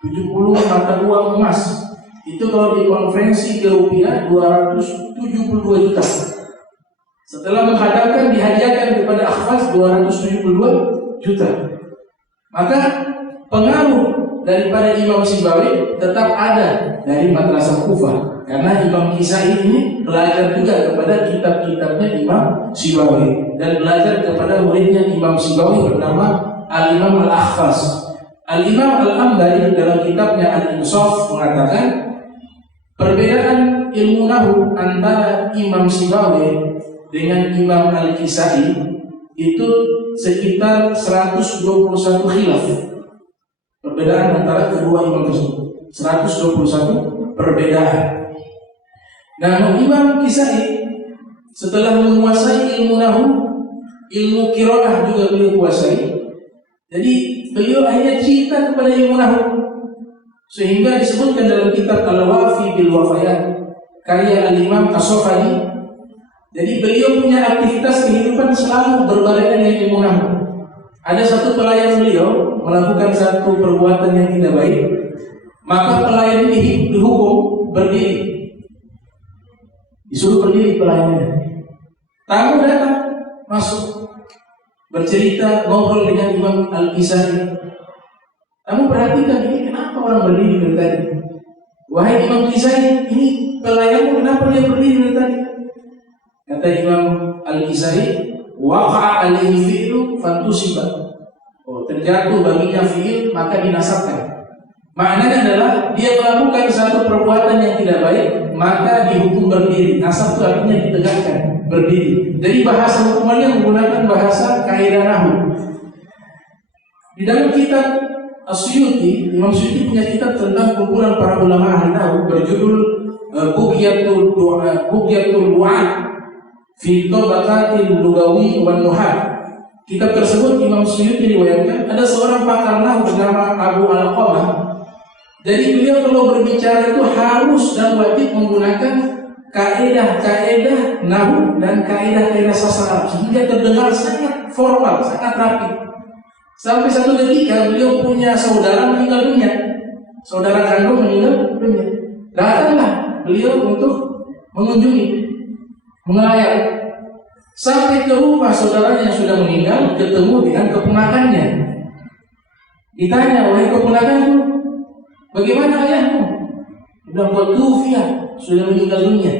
70 mata uang emas. Itu kalau dikonversi ke rupiah 272 juta. Setelah menghadapkan, dihadiahkan kepada Akhfash 272 juta. Maka pengaruh daripada Imam Sibawi tetap ada dari madrasah Kufah, karena Imam Kisai ini belajar juga kepada kitab-kitabnya Imam Sibawi dan belajar kepada muridnya Imam Sibawi bernama Al-Imam Al-Akhfash. Al-Imam Al-Ambari dalam kitabnya Al-Insaf mengatakan perbedaan ilmu nahu antara Imam Sibawi dengan Imam Al-Kisai itu sekitar 121 khilaf. Perbedaan antara kedua imam tersebut 121 perbedaan. Nah, Imam Kisai setelah menguasai ilmu nahu, ilmu qiraah juga beliau kuasai. Jadi beliau akhirnya cinta kepada ilmu nahu, sehingga disebutkan dalam kitab Al-Wafi bil Wafayat karya Al-Imam As-Sofani. Jadi beliau punya aktivitas kehidupan selalu berbarengan dengan ilmu nahu. Ada satu pelayan beliau melakukan satu perbuatan yang tidak baik, maka pelayan ini dihukum berdiri, disuruh berdiri pelayannya. Tamu datang masuk, bercerita, ngobrol dengan Imam Al-Kisai. Kamu perhatikan ini kenapa orang berdiri dari tadi? Wahai Imam Kisai, ini pelayanmu kenapa dia berdiri dari tadi? Kata Imam Al-Kisai, waqa'a alaihi fi'lu fantusiba. Oh, terjatuh baginya fi'il maka dinasabkan. Maknanya adalah dia melakukan satu perbuatan yang tidak baik, maka dihukum berdiri. Nasab itu artinya ditegakkan, berdiri. Jadi bahasa hukumannya menggunakan bahasa kaidah nahu. Di dalam kitab As-Suyuti, Imam Suyuti punya kitab tentang kumpulan para ulama ahli nahu berjudul Bughyatul Lu'an fi Tabaqatil Lugawi wan Nuhat. Kitab tersebut Imam Suyuti riwayatkan ada seorang pakar nahu bernama Abu Alqamah. Jadi beliau kalau berbicara itu harus dan wajib menggunakan kaidah-kaidah nahu dan kaidah-kaidah sastra sehingga terdengar sangat formal, sangat rapi. Sampai satu ketika beliau punya saudara meninggal dunia, saudara kandung meninggal dunia. Datanglah beliau untuk mengunjungi, mengelayat. Sampai ke rumah saudaranya yang sudah meninggal, ketemu dengan keponakannya. Ditanya, wahai keponakanku, bagaimana ayahmu? Sudah tufiya, sudah meninggal dunia.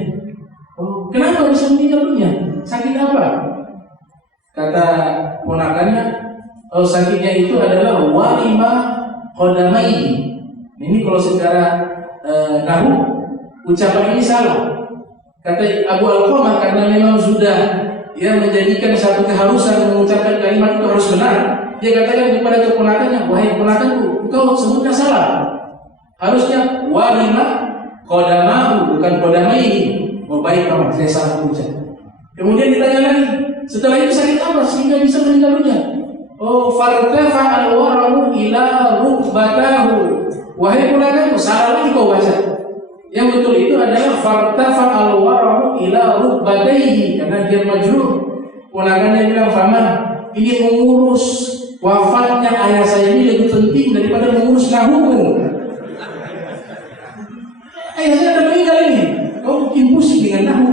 Oh, kenapa bisa meninggal dunia? Sakit apa? Kata ponakannya, oh, sakitnya itu adalah walima qadamai. Ini kalau secara nahu ucapan ini salah. Kata Abu Alqamah, karena memang sudah menjadikan satu keharusan mengucapkan kalimat itu harus benar, dia katakan kepada keponakannya, wahai keponakanku, engkau sebutnya salah. Harusnya walima qadamahu, bukan qadamai. Oh baik Pak, saya salah ucap. Kemudian ditanya lagi, setelah itu sakit apa sehingga bisa meninggal dunia? Oh, fartafa al-waramu ila rukbatahu. Wahai keponakanku, salah lagi kau baca. Yang betul itu adalah fartafa al-waramu ila rukbatayhi, karena dia majruh. Ponakannya bilang, "Paman, ini mengurus wafatnya ayah saya ini lebih penting daripada mengurus nahumu. Ayah saya sudah meninggal ini, kau bikin pusing dengan nahu."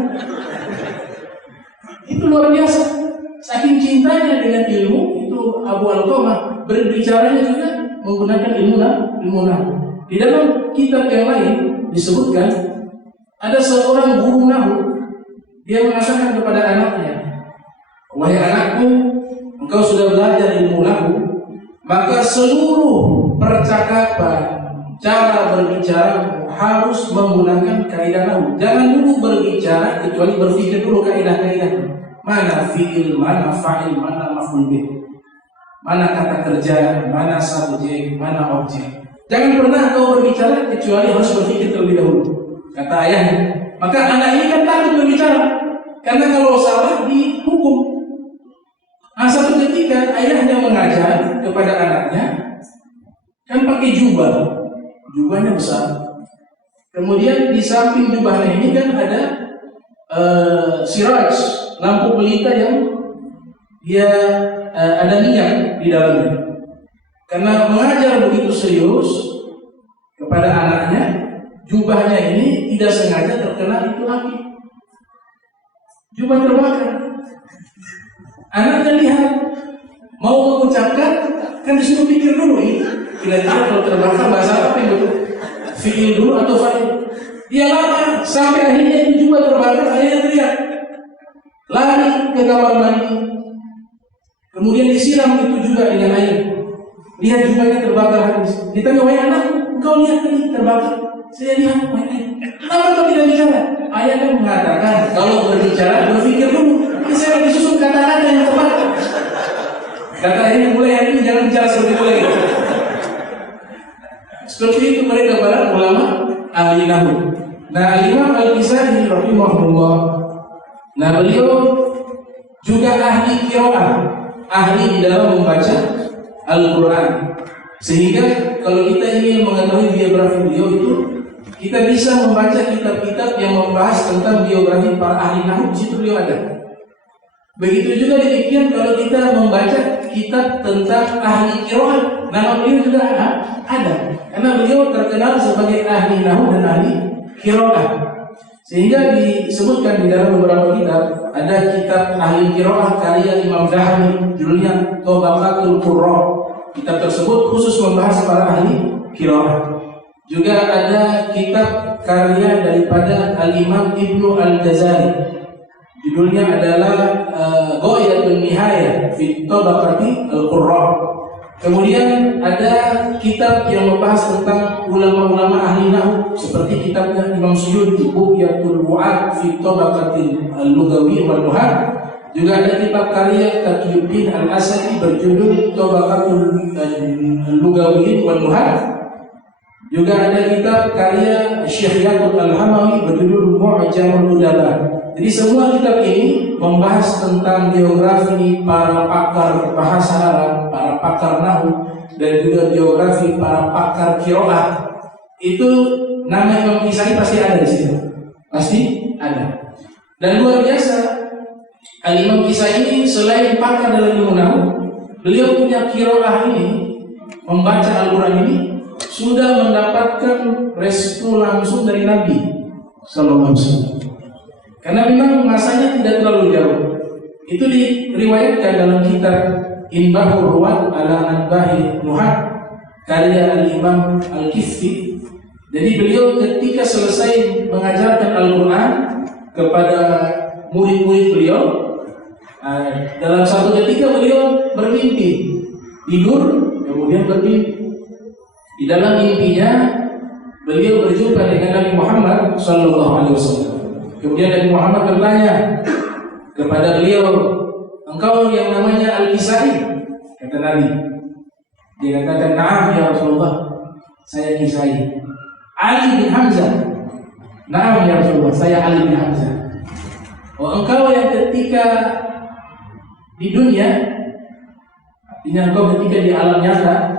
Itu luar biasa. Saking cintanya dengan ilmu, itu Abu Alqamah berbicaranya juga menggunakan ilmu nahu. Di dalam kitab yang lain disebutkan ada seorang guru nahu, dia mengatakan kepada anaknya, wahai anakku, engkau sudah belajar ilmu nahu, maka seluruh percakapan, cara berbicara harus menggunakan kaidah nahwu. Jangan dulu berbicara kecuali berpikir dulu kaidah-kaidah. Mana fi'il, mana fa'il, mana maf'ul bih. Mana kata kerja, mana subjek, mana objek. Jangan pernah kau berbicara kecuali harus berpikir terlebih dahulu. Kata ayahnya. Maka anak ini kan takut berbicara. Karena kalau salah dihukum. Nah, satu ketika ayahnya mengajar kepada anaknya, kan pakai jubah. Jubahnya besar. Kemudian di samping jubahnya ini kan ada siraj, lampu pelita yang dia ada minyak di dalamnya. Karena mengajar begitu serius kepada anaknya, jubahnya ini tidak sengaja terkena itu api. Jubah terbakar. Anaknya lihat, mau mengucapkan, kan disuruh pikir dulu ini. Kira-kira kalau terbakar bahasa apa yang betul? Fi'il dulu atau fa'il? Dia lama sampai akhirnya itu jubah terbakar, akhirnya teriak. Lari ke kamar mandi. Kemudian disiram itu juga dengan air. Lihat jubahnya terbakar habis. Ditanya, wahai anak, kau lihat tadi terbakar? Saya lihat, wahai. Kenapa kau tidak bicara? Ayah kan mengatakan, kalau berbicara berpikir dulu. Ini saya lagi susun kata-kata yang tepat. Kata ini mulai hari ini jangan bicara seperti itu lagi. Seperti itu mereka para ulama ahli nahwu. Nah, Imam Al-Kisai rahimahullah. Nah, beliau juga ahli qiraah, ahli di dalam membaca Al-Quran. Sehingga kalau kita ingin mengetahui biografi beliau itu, kita bisa membaca kitab-kitab yang membahas tentang biografi para ahli nahwu. Di situ beliau ada. Begitu juga demikian kalau kita membaca kitab tentang ahli qiraah, nama beliau juga ada. Karena beliau terkenal sebagai ahli nahwu dan ahli qiraah. Sehingga disebutkan di dalam beberapa kitab, ada kitab ahli qiraah karya Imam Zahabi, judulnya Tabaqatul Qurra. Kitab tersebut khusus membahas para ahli qiraah. Juga ada kitab karya daripada Al-Imam Ibnu Al-Jazari. Judulnya adalah Ghayatul Nihayah fi Tabaqati Al-Qurra. Kemudian ada kitab yang membahas tentang ulama-ulama ahli nahwu seperti kitabnya Imam Suyuti, Bughyatul Bu'ad fi Tabaqati Al-Lughawi wal Nuhat. Juga ada kitab karya Taqiyuddin Al-Asadi berjudul Tabaqatul Al-Lughawi wal Nuhat. Juga ada kitab karya Syekh Yaqub Al-Hamawi berjudul Mu'jamul Udaba. Jadi semua kitab ini membahas tentang biografi para pakar bahasa Arab, para pakar nahwu, dan juga biografi para pakar qiraah. Itu nama Imam Kisai pasti ada di situ. Pasti ada. Dan luar biasa, Al-Imam Kisai ini selain pakar dalam ilmu nahwu, beliau punya qiraah ini, membaca Al-Quran ini, sudah mendapatkan restu langsung dari Nabi sallallahu alaihi wasallam. Karena memang masanya tidak terlalu jauh. Itu diriwayatkan dalam kitab Inbahur Ruwat ala Anbahi Nuhat karya Al-Imam Al-Kifti. Jadi beliau ketika selesai mengajarkan Al-Quran kepada murid-murid beliau, dalam satu ketika beliau bermimpi, tidur kemudian bermimpi. Di dalam mimpinya beliau berjumpa dengan Nabi Muhammad SAW. Kemudian Nabi Muhammad bertanya kepada beliau, engkau yang namanya Al-Kisai? Kata Nabi. Dia katakan, na'am ya Rasulullah, saya Kisai. Ali bin Hamzah? Na'am ya Rasulullah, saya Ali bin Hamzah. Oh, engkau yang ketika di dunia, artinya engkau ketika di alam nyata,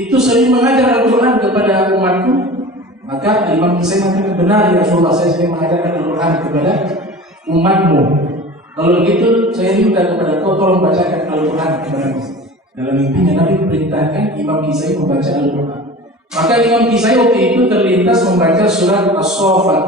itu sering mengajar Al-Quran kepada umatku. Maka Imam Kisai mengatakan, benar ya Rasulullah, saya sering mengajarkan Al-Quran kepada umatmu. Kalau begitu saya minta kepada kau tolong bacakan Al-Quran kepada aku. Dalam mimpinya Nabi perintahkan Imam Kisai membaca Al-Quran. Maka Imam Kisai waktu itu terlintas membaca surat As-Saffat,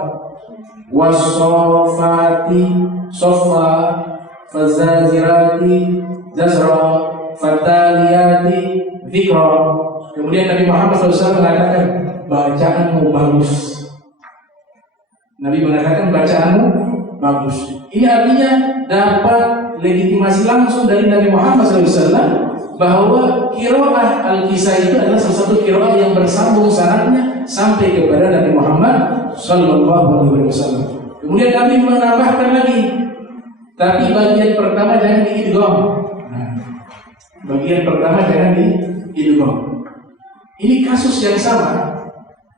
Was-Saffati Soffa, Fazazirati Zazra, Fataliyati Dzikra. Kemudian Nabi Muhammad SAW mengatakan, bacaanmu bagus. Nabi mengatakan bacaanmu bagus. Ini artinya dapat legitimasi langsung dari Nabi Muhammad SAW bahwa qiraah Al-Kisai itu adalah salah satu qiraah yang bersambung sanadnya sampai kepada Nabi Muhammad sallallahu alaihi wasallam. Kemudian Nabi menambahkan lagi, tapi bagian pertama jangan diidgham. Bagian pertama jangan diidgham. Ini kasus yang sama.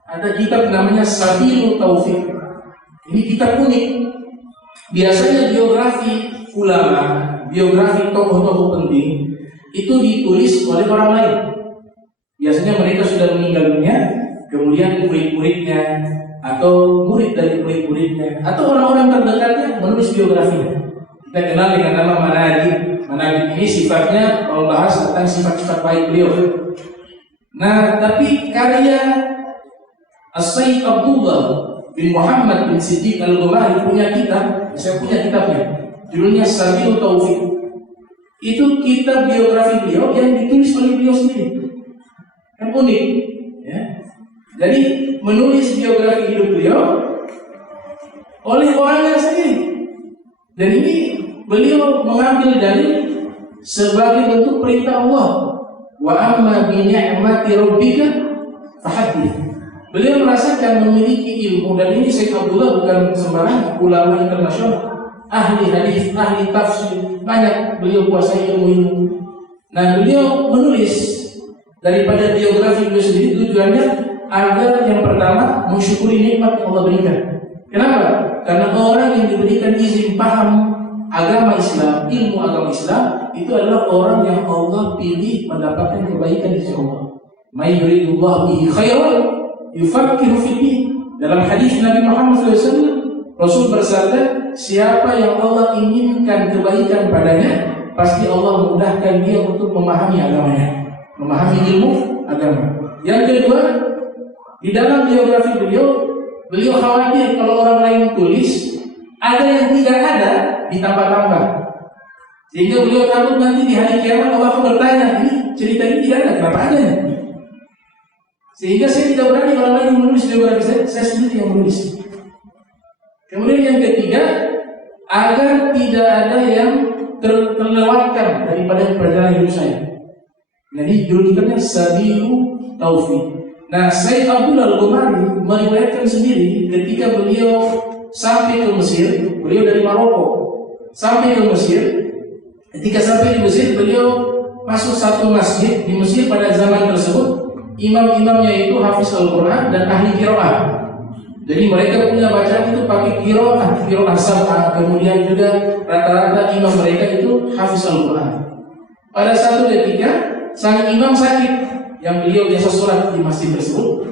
Ada kitab namanya Sabilul Taufiq. Ini kitab unik. Biasanya biografi ulama, biografi tokoh-tokoh penting itu ditulis oleh orang lain. Biasanya mereka sudah meninggal dunia, kemudian murid-muridnya atau murid dari murid-muridnya atau orang-orang terdekatnya menulis biografinya. Kita kenal dengan nama Manaqib. Manaqib ini sifatnya membahas tentang sifat-sifat baik beliau. Nah, tapi karya As-Sayyid Abdullah bin Muhammad bin Siddiq Al-Ghumari punya kitab, saya punya kitabnya, judulnya Sabilul Taufiq. Itu kitab biografi beliau yang ditulis oleh beliau sendiri. Kan unik, ya. Jadi menulis biografi hidup beliau oleh orangnya sendiri. Dan ini beliau mengambil dari sebagai bentuk perintah Allah. Wa amma bi ni'mati rabbika fahaddits. Beliau merasakan memiliki ilmu, dan ini Syekh Abdullah bukan sembarang ulama internasional, ahli hadis, ahli tafsir, banyak beliau kuasai ilmu. Nah, beliau menulis daripada biografi beliau sendiri tujuannya agar yang pertama mensyukuri nikmat yang Allah berikan. Kenapa? Karena orang yang diberikan izin paham agama Islam, ilmu agama Islam, itu adalah orang yang Allah pilih mendapatkan kebaikan di sisi Allah. May yuridullahu bihi khairan yufaqihu fiddin. Dalam hadis Nabi Muhammad SAW, Rasul bersabda, siapa yang Allah inginkan kebaikan padanya, pasti Allah mudahkan dia untuk memahami agamanya, memahami ilmu agama. Yang kedua, di dalam biografi beliau khawatir kalau orang lain tulis ada yang tidak ada ditambah-tambah, sehingga beliau takut nanti di hari kiamat Allah akan bertanya, ini cerita ini tidak ada, kenapa adanya? Sehingga saya tidak berani orang lain menulis biografi saya sendiri yang menulis. Kemudian yang ketiga, agar tidak ada yang terlewatkan daripada perjalanan hidup saya. Jadi judul kitabnya Sabilul Taufiq. Nah, Syekh Abdullah Al-Ghumari meriwayatkan sendiri ketika beliau sampai ke Mesir, beliau dari Maroko, sampai ke Mesir. Ketika sampai di Mesir, beliau masuk satu masjid di Mesir pada zaman tersebut. Imam-imamnya itu hafiz Al-Quran dan ahli qiraah. Jadi mereka punya bacaan itu pakai qiraah sab'ah. Kemudian juga rata-rata imam mereka itu hafiz Al-Quran. Pada satu ketika sang imam sakit, yang beliau biasa sholat di masjid tersebut,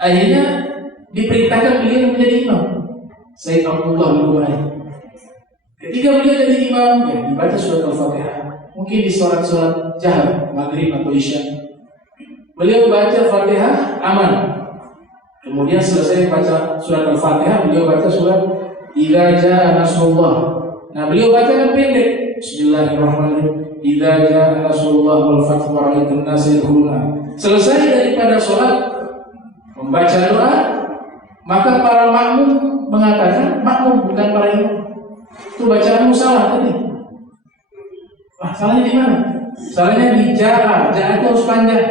akhirnya diperintahkan beliau menjadi imam. Syekh Abdullah bin Ghumari. Ketika beliau jadi imam, ya dibaca surat Al-Fatihah. Mungkin di sholat-sholat jahar, maghrib atau isya. Beliau baca Fatihah aman. Kemudian selesai baca surat Al-Fatihah, beliau baca surat Idza Jaa Nasrullah. Nah, beliau bacakan pendek. Bismillahirrahmanirrahim. Idza Jaa Nasrullah wal fathu wa ra'aitan nasa yadkhuluna. Selesai daripada sholat membaca doa, maka para makmum mengatakan, makmum bukan para imam, itu bacaanmu salah tadi. Wah, salahnya di mana? Salahnya di Jaa. Jaa itu harus panjang.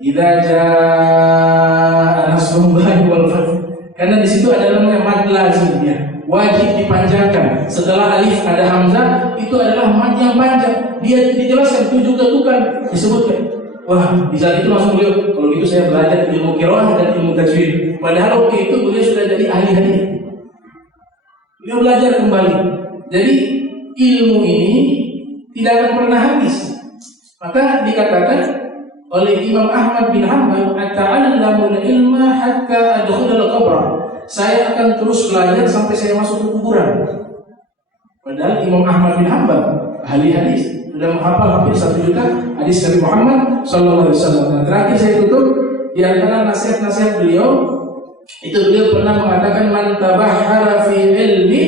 Idza jaa nasrullahi wal fath. Karena di situ ada namanya mad lazim, ya. Wajib dipanjangkan. Setelah alif ada hamzah, itu adalah mad yang panjang. Dia dijelaskan 7 ketukan disebutkan. Wah, di saat itu langsung beliau, kalau gitu saya belajar ilmu qiraah dan ilmu tajwid. Padahal waktu itu beliau sudah jadi ahli hadis. Beliau belajar kembali. Jadi ilmu ini tidak akan pernah habis. Maka dikatakan oleh Imam Ahmad bin Hanbal, "Ata'allamul ilma hatta adkhulal qabr." Saya akan terus belajar sampai saya masuk ke kuburan. Padahal Imam Ahmad bin Hanbal ahli hadis, sudah menghafal hampir 1 juta hadis Nabi Muhammad sallallahu alaihi wasallam. Nah, terakhir saya tutup di antara nasihat-nasihat beliau, itu beliau pernah mengatakan, "Man tabahhara fi ilmi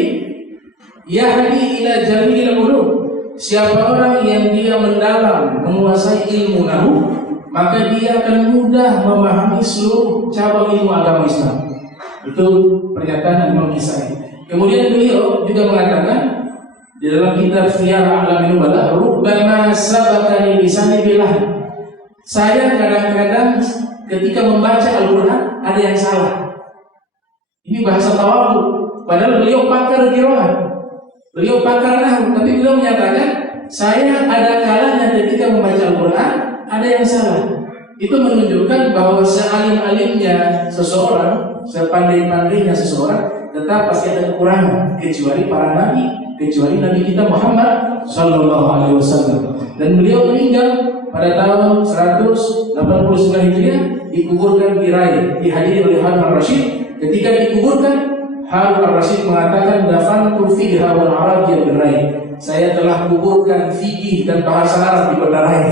yahdi ila jami'il ulum." Siapa orang yang dia mendalam, menguasai ilmu nahwu, maka dia akan mudah memahami seluruh cabang ilmu agama Islam. Itu pernyataan Imam Kisai. Kemudian beliau juga mengatakan, di dalam kitab Syiar A'lamin Nubala, rubbama sabaqani lisani bilah. Saya kadang-kadang ketika membaca Al-Qur'an ada yang salah. Ini bahasa tawadhu, padahal beliau pakar qiraat. Beliau pakar nahwu, tapi beliau menyatakan saya ada kalanya ketika membaca Al-Qur'an ada yang salah. Itu menunjukkan bahwa sealim-alimnya seseorang, sepandai-pandainya seseorang, tetap pasti ada kekurangan, kecuali para nabi, kecuali Nabi kita Muhammad sallallahu alaihi wasallam. Dan beliau meninggal pada tahun 189 Hijriah, dikuburkan di Rai, dihadiri oleh Harun al-Rashid. Ketika dikuburkan, Harun al-Rashid mengatakan dafantu fiha wal arabiyya bil Rai. Saya telah kuburkan fikih dan bahasa Arab di kota Rai.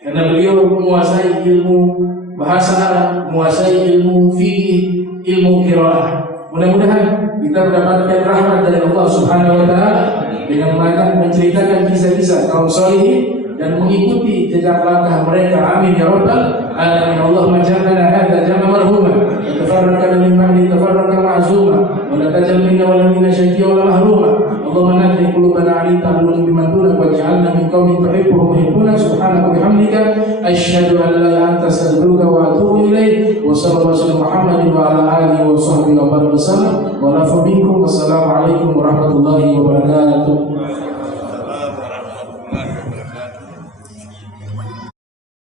Karena beliau menguasai ilmu bahasa Arab, menguasai ilmu fikih, ilmu qiraah. Mudah-mudahan kita mendapatkan rahmat dari Allah Subhanahu wa taala dengan menceritakan kisah-kisah kaum salihin dan mengikuti jejak langkah mereka. Amin ya rabbal alamin. Allahumma ja'alna hadza jam'a marhuma wa tafarraqna min ba'di tafarraqa ma'zuma wa la tajal minna wa la minna shaqiyya wa la mahruma. Allahumma nadhi qulubana 'ala ta'allum biman dunak waj'alna min qaumin tuhibbuhum yuhibbuna. Subhanaka bihamdika asyhadu an la ilaha illa anta astaghfiruka wa atubu ilaik. Wa sallallahu alaihi Muhammadin wa ala alihi wa sahbihi wa barik wasallam. Wa lafu minkum. Wassalamu alaikum warahmatullahi wabarakatuh.